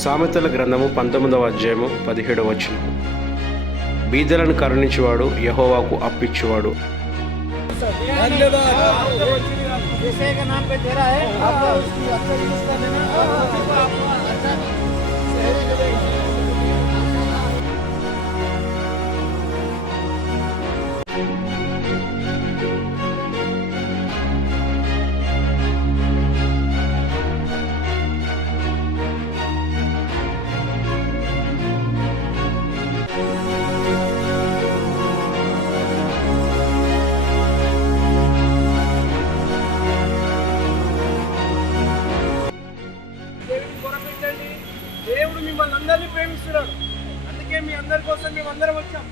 సామెతల గ్రంథము 19వ అధ్యాయము 17వ వచనం. బీదలను కరుణించువాడు యెహోవాకు అప్పిచ్చువాడు. దేవుడు మిమ్మల్ని అందరినీ ప్రేమిస్తున్నాడు. అందుకే మీ అందరి కోసం మేమందరం వచ్చాం.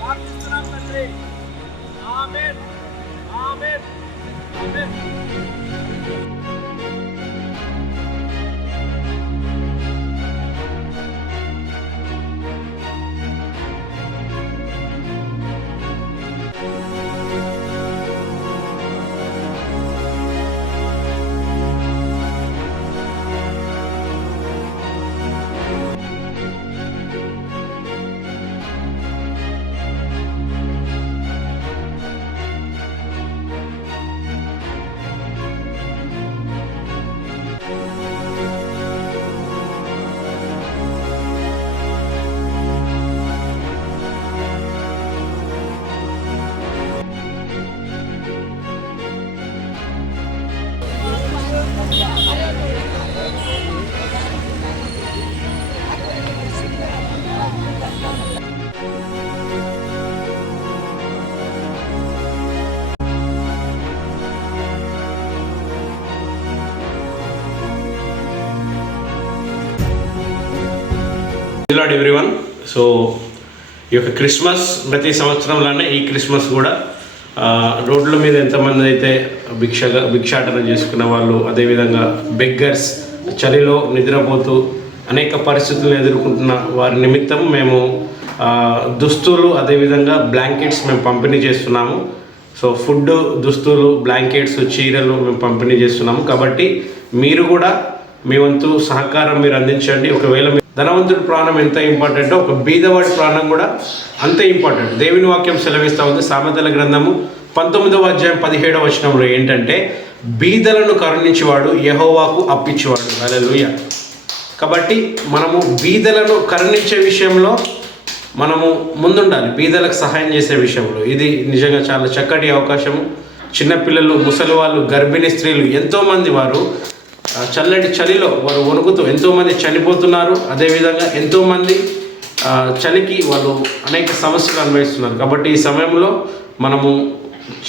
ప్రార్థిస్తున్నాం తండ్రి. ఆమేన్, ఆమేన్, ఆమేన్. Lord everyone. సో ఈ యొక్క క్రిస్మస్ ప్రతి సంవత్సరంలోనే ఈ క్రిస్మస్ కూడా రోడ్ల మీద ఎంతమంది అయితే భిక్షాటన చేసుకున్న వాళ్ళు, అదేవిధంగా బెగ్గర్స్ చలిలో నిద్రపోతూ అనేక పరిస్థితులను ఎదుర్కొంటున్న వారి నిమిత్తం మేము దుస్తులు, అదేవిధంగా బ్లాంకెట్స్ మేము పంపిణీ చేస్తున్నాము. సో ఫుడ్, దుస్తులు, బ్లాంకెట్స్, చీరలు మేము పంపిణీ చేస్తున్నాము. కాబట్టి మీరు కూడా మీ వంతు సహకారం మీరు అందించండి. ఒకవేళ ధనవంతుడి ప్రాణం ఎంత ఇంపార్టెంటో ఒక బీదవాడి ప్రాణం కూడా అంతే ఇంపార్టెంట్. దేవుని వాక్యం సెలవిస్తూ ఉంది. సామెతల గ్రంథము 19వ అధ్యాయం 17వ వచనంలో ఏంటంటే, బీదలను కరుణించేవాడు యెహోవాకు అప్పిచ్చేవాడు. హల్లెలూయా. కాబట్టి మనము బీదలను కరుణించే విషయంలో మనము ముందుండాలి. బీదలకు సహాయం చేసే విషయంలో ఇది నిజంగా చాలా చక్కటి అవకాశము. చిన్నపిల్లలు, ముసలి వాళ్ళు, గర్భిణీ స్త్రీలు ఎంతోమంది వారు చల్లటి చలిలో వారు వణుకుతూ ఎంతోమంది చనిపోతున్నారు. అదేవిధంగా ఎంతోమంది చలికి వాళ్ళు అనేక సమస్యలు అనుభవిస్తున్నారు. కాబట్టి ఈ సమయంలో మనము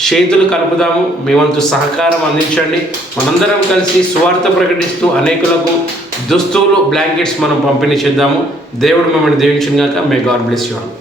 చేతులు కలుపుదాము, మీ వంతు సహకారం అందించండి. మనందరం కలిసి సువార్త ప్రకటిస్తూ అనేకులకు దుస్తులు, బ్లాంకెట్స్ మనం పంపిణీ చేద్దాము. దేవుడు మిమ్మల్ని దీవించును గాక. May God bless you all.